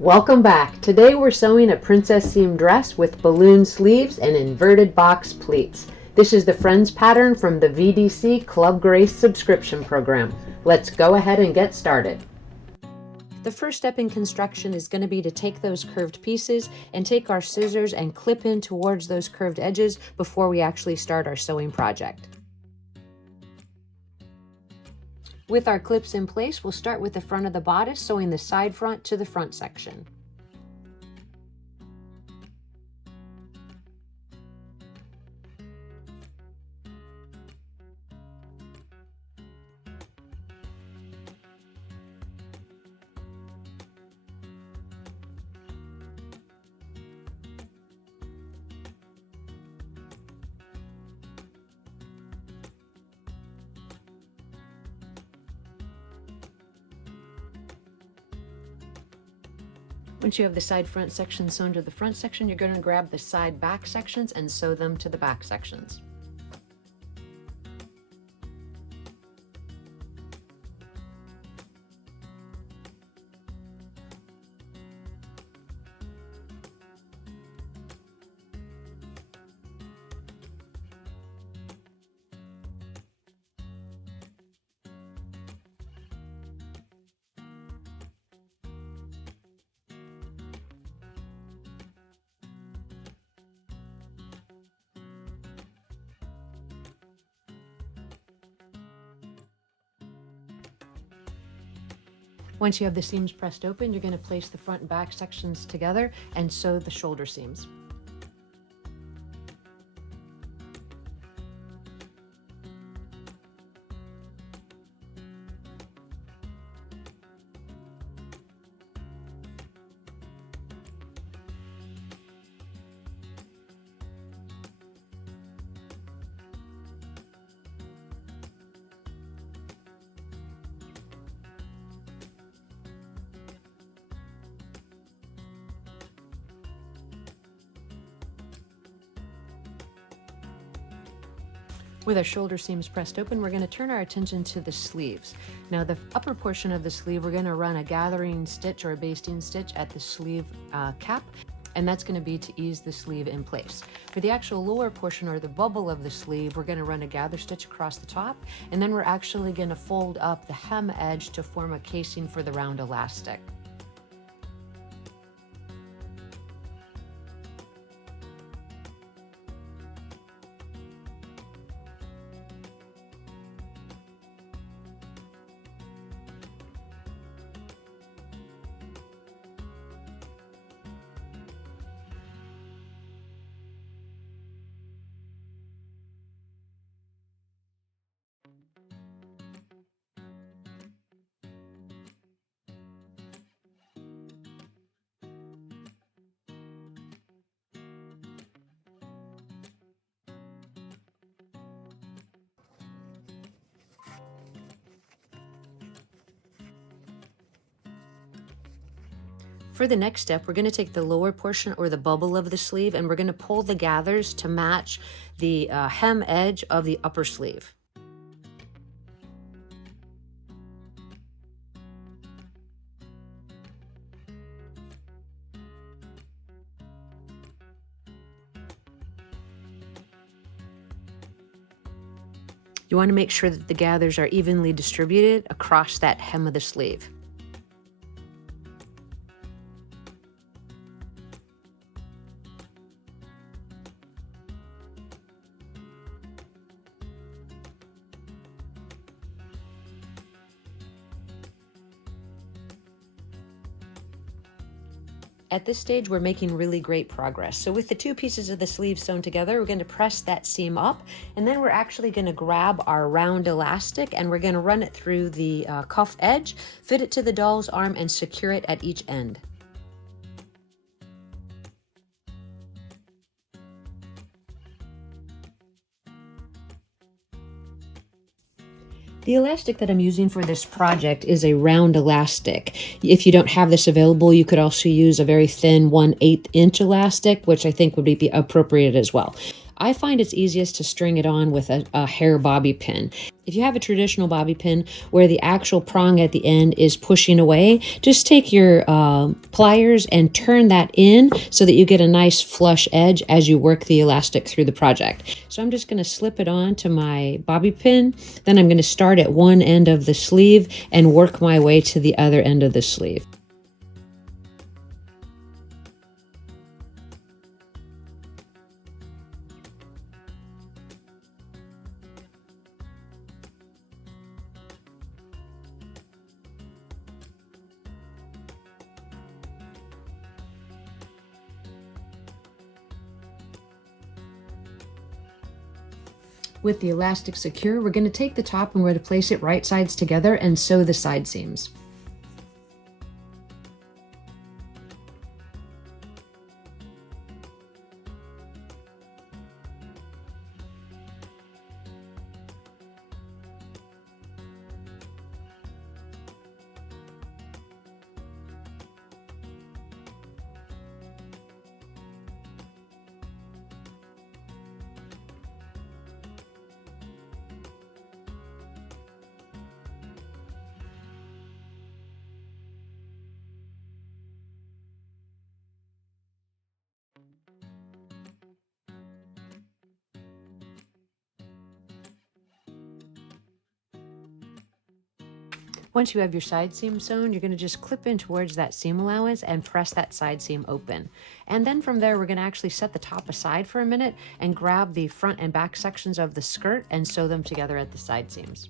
Welcome back. Today we're sewing a princess seam dress with balloon sleeves and inverted box pleats. This is the Friends pattern from the VDC Club Grace subscription program. Let's go ahead and get started. The first step in construction is going to be to take those curved pieces and take our scissors and clip in towards those curved edges before we actually start our sewing project. With our clips in place, we'll start with the front of the bodice, sewing the side front to the front section. Once you have the side front section sewn to the front section, you're going to grab the side back sections and sew them to the back sections. Once you have the seams pressed open, you're going to place the front and back sections together and sew the shoulder seams. With our shoulder seams pressed open, we're going to turn our attention to the sleeves. Now the upper portion of the sleeve, we're going to run a gathering stitch or a basting stitch at the sleeve cap, and that's going to be to ease the sleeve in place. For the actual lower portion or the bubble of the sleeve, we're going to run a gather stitch across the top, and then we're actually going to fold up the hem edge to form a casing for the round elastic. For the next step, we're going to take the lower portion or the bubble of the sleeve and we're going to pull the gathers to match the hem edge of the upper sleeve. You want to make sure that the gathers are evenly distributed across that hem of the sleeve. At this stage, we're making really great progress. So with the two pieces of the sleeve sewn together, we're going to press that seam up, and then we're actually going to grab our round elastic and we're going to run it through the cuff edge, fit it to the doll's arm, and secure it at each end. The elastic that I'm using for this project is a round elastic. If you don't have this available, you could also use a very thin 1/8 inch elastic, which I think would be appropriate as well. I find it's easiest to string it on with a hair bobby pin. If you have a traditional bobby pin where the actual prong at the end is pushing away, just take your pliers and turn that in so that you get a nice flush edge as you work the elastic through the project. So I'm just going to slip it on to my bobby pin. Then I'm going to start at one end of the sleeve and work my way to the other end of the sleeve. With the elastic secure, we're going to take the top and we're going to place it right sides together and sew the side seams. Once you have your side seam sewn, you're going to just clip in towards that seam allowance and press that side seam open. And then from there, we're going to actually set the top aside for a minute and grab the front and back sections of the skirt and sew them together at the side seams.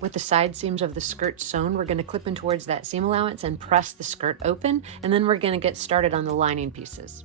With the side seams of the skirt sewn, we're going to clip in towards that seam allowance and press the skirt open, and then we're going to get started on the lining pieces.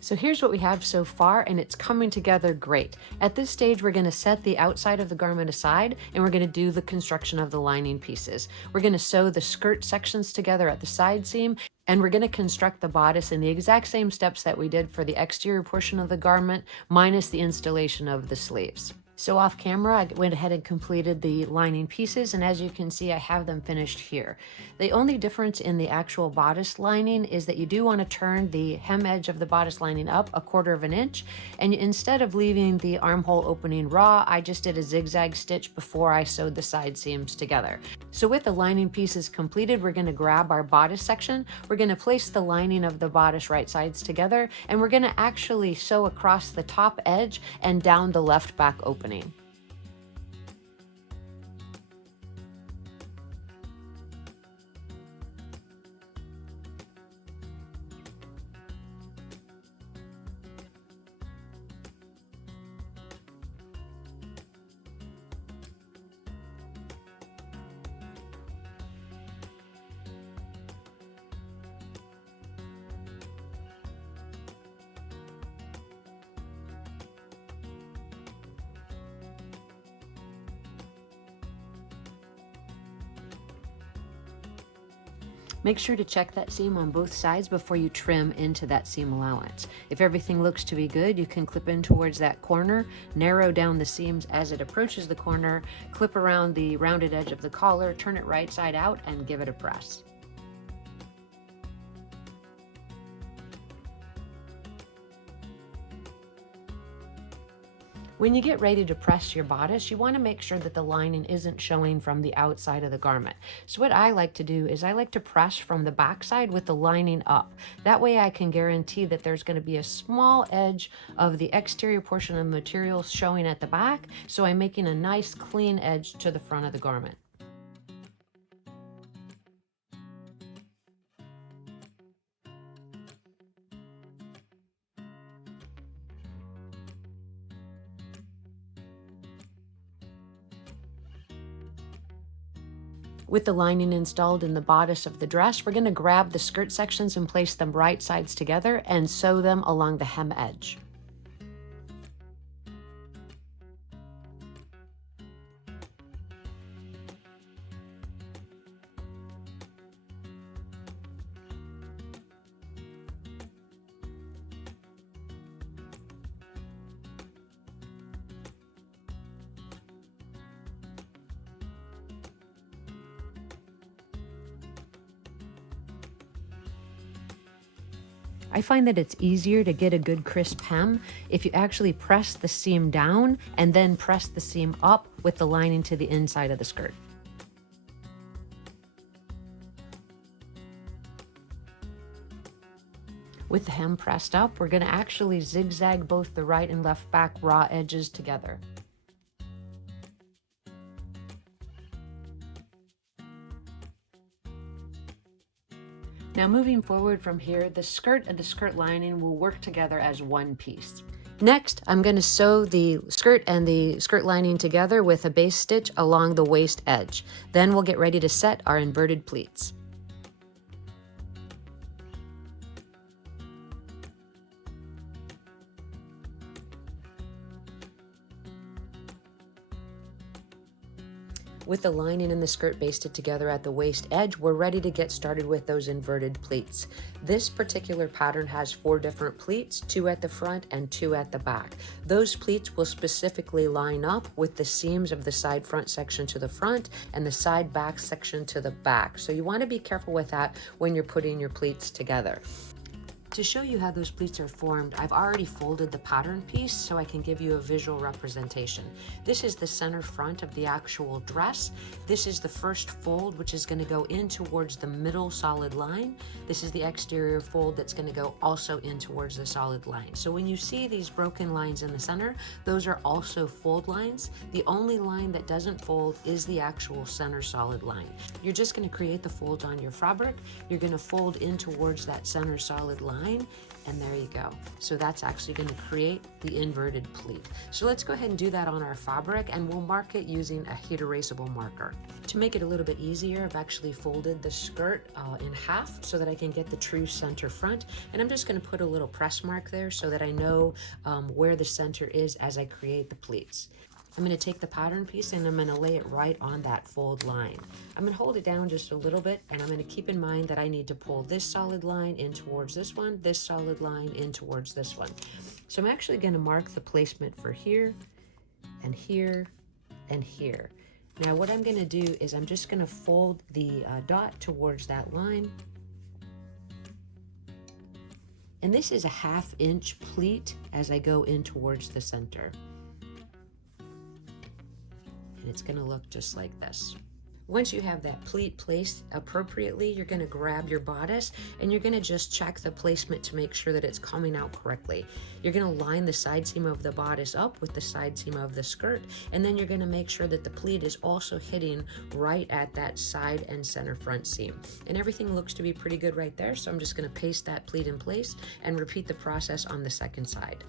So here's what we have so far, and it's coming together great. At this stage, we're going to set the outside of the garment aside, and we're going to do the construction of the lining pieces. We're going to sew the skirt sections together at the side seam, and we're going to construct the bodice in the exact same steps that we did for the exterior portion of the garment, minus the installation of the sleeves. So off camera, I went ahead and completed the lining pieces, and as you can see, I have them finished here. The only difference in the actual bodice lining is that you do want to turn the hem edge of the bodice lining up 1/4 of an inch, and instead of leaving the armhole opening raw, I just did a zigzag stitch before I sewed the side seams together. So with the lining pieces completed, we're going to grab our bodice section, we're going to place the lining of the bodice right sides together, and we're going to actually sew across the top edge and down the left back opening. Make sure to check that seam on both sides before you trim into that seam allowance. If everything looks to be good, you can clip in towards that corner, narrow down the seams as it approaches the corner, clip around the rounded edge of the collar, turn it right side out, and give it a press. When you get ready to press your bodice, you want to make sure that the lining isn't showing from the outside of the garment. So what I like to do is I like to press from the back side with the lining up. That way I can guarantee that there's going to be a small edge of the exterior portion of the material showing at the back, so I'm making a nice clean edge to the front of the garment. With the lining installed in the bodice of the dress, we're going to grab the skirt sections and place them right sides together and sew them along the hem edge. I find that it's easier to get a good crisp hem if you actually press the seam down and then press the seam up with the lining to the inside of the skirt. With the hem pressed up, we're going to actually zigzag both the right and left back raw edges together. Now moving forward from here, the skirt and the skirt lining will work together as one piece. Next, I'm going to sew the skirt and the skirt lining together with a base stitch along the waist edge. Then we'll get ready to set our inverted pleats. With the lining and the skirt basted together at the waist edge, we're ready to get started with those inverted pleats. This particular pattern has 4 different pleats, 2 at the front and 2 at the back. Those pleats will specifically line up with the seams of the side front section to the front and the side back section to the back. So you want to be careful with that when you're putting your pleats together. To show you how those pleats are formed, I've already folded the pattern piece so I can give you a visual representation. This is the center front of the actual dress. This is the first fold, which is going to go in towards the middle solid line. This is the exterior fold that's going to go also in towards the solid line. So when you see these broken lines in the center, those are also fold lines. The only line that doesn't fold is the actual center solid line. You're just going to create the folds on your fabric. You're going to fold in towards that center solid line. And there you go. So that's actually going to create the inverted pleat. So let's go ahead and do that on our fabric, and we'll mark it using a heat erasable marker. To make it a little bit easier, I've actually folded the skirt in half so that I can get the true center front, and I'm just going to put a little press mark there so that I know where the center is as I create the pleats. I'm going to take the pattern piece and I'm going to lay it right on that fold line. I'm going to hold it down just a little bit, and I'm going to keep in mind that I need to pull this solid line in towards this one, this solid line in towards this one. So I'm actually going to mark the placement for here and here and here. Now what I'm going to do is I'm just going to fold the dot towards that line. And this is a 1/2 inch pleat as I go in towards the center. And it's going to look just like this. Once you have that pleat placed appropriately, you're going to grab your bodice and you're going to just check the placement to make sure that it's coming out correctly. You're going to line the side seam of the bodice up with the side seam of the skirt, and then you're going to make sure that the pleat is also hitting right at that side and center front seam. And everything looks to be pretty good right there, so I'm just going to paste that pleat in place and repeat the process on the second side.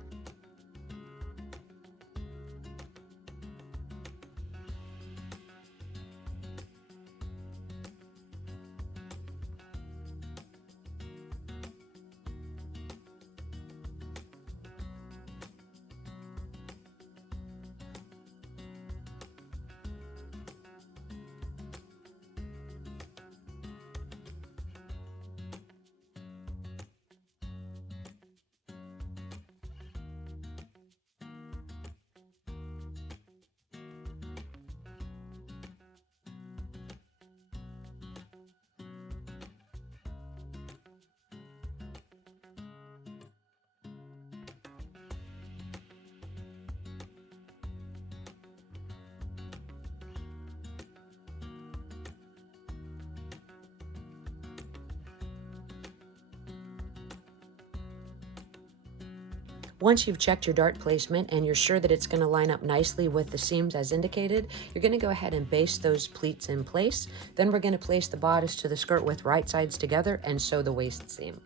Once you've checked your dart placement and you're sure that it's going to line up nicely with the seams as indicated, you're going to go ahead and baste those pleats in place. Then we're going to place the bodice to the skirt with right sides together and sew the waist seam.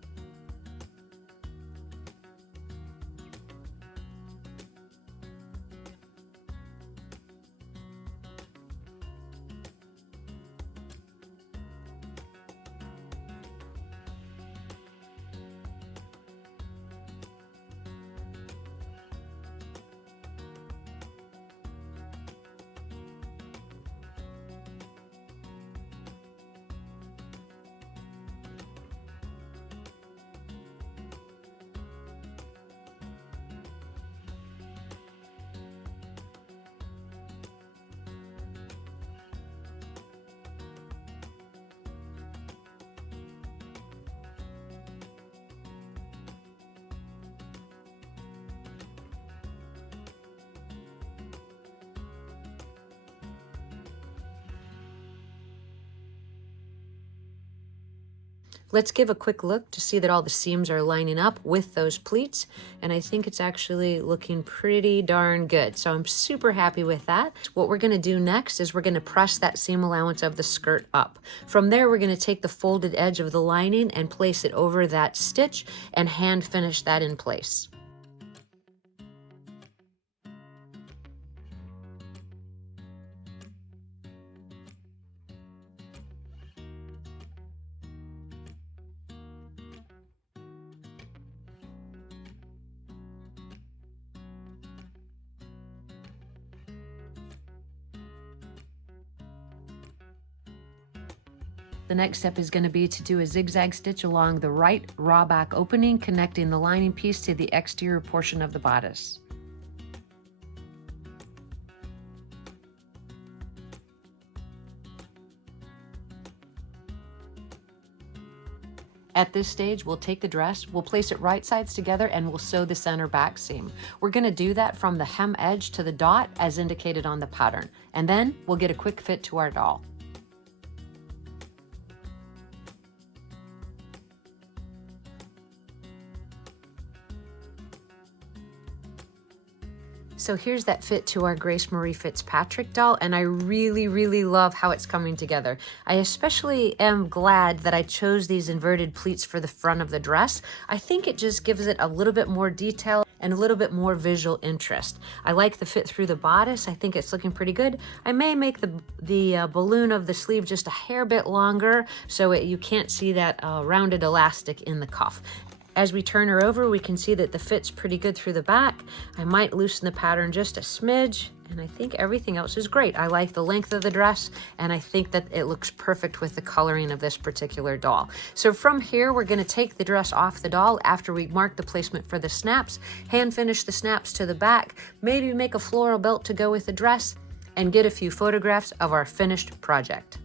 Let's give a quick look to see that all the seams are lining up with those pleats, and I think it's actually looking pretty darn good. So I'm super happy with that. What we're gonna do next is we're gonna press that seam allowance of the skirt up. From there, we're gonna take the folded edge of the lining and place it over that stitch and hand finish that in place. The next step is going to be to do a zigzag stitch along the right raw back opening, connecting the lining piece to the exterior portion of the bodice. At this stage, we'll take the dress, we'll place it right sides together, and we'll sew the center back seam. We're going to do that from the hem edge to the dot as indicated on the pattern, and then we'll get a quick fit to our doll. So here's that fit to our Grace Marie Fitzpatrick doll, and I really love how it's coming together. I especially am glad that I chose these inverted pleats for the front of the dress. I think it just gives it a little bit more detail and a little bit more visual interest. I like the fit through the bodice. I think it's looking pretty good. I may make the balloon of the sleeve just a hair bit longer so you can't see that rounded elastic in the cuff. As we turn her over, we can see that the fit's pretty good through the back. I might loosen the pattern just a smidge, and I think everything else is great. I like the length of the dress, and I think that it looks perfect with the coloring of this particular doll. So from here, we're gonna take the dress off the doll after we mark the placement for the snaps, hand finish the snaps to the back, maybe make a floral belt to go with the dress, and get a few photographs of our finished project.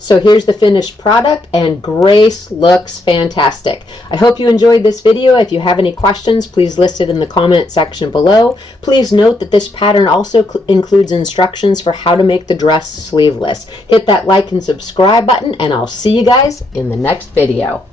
So here's the finished product, and Grace looks fantastic. I hope you enjoyed this video. If you have any questions, please list it in the comment section below. Please note that this pattern also includes instructions for how to make the dress sleeveless. Hit that like and subscribe button, and I'll see you guys in the next video.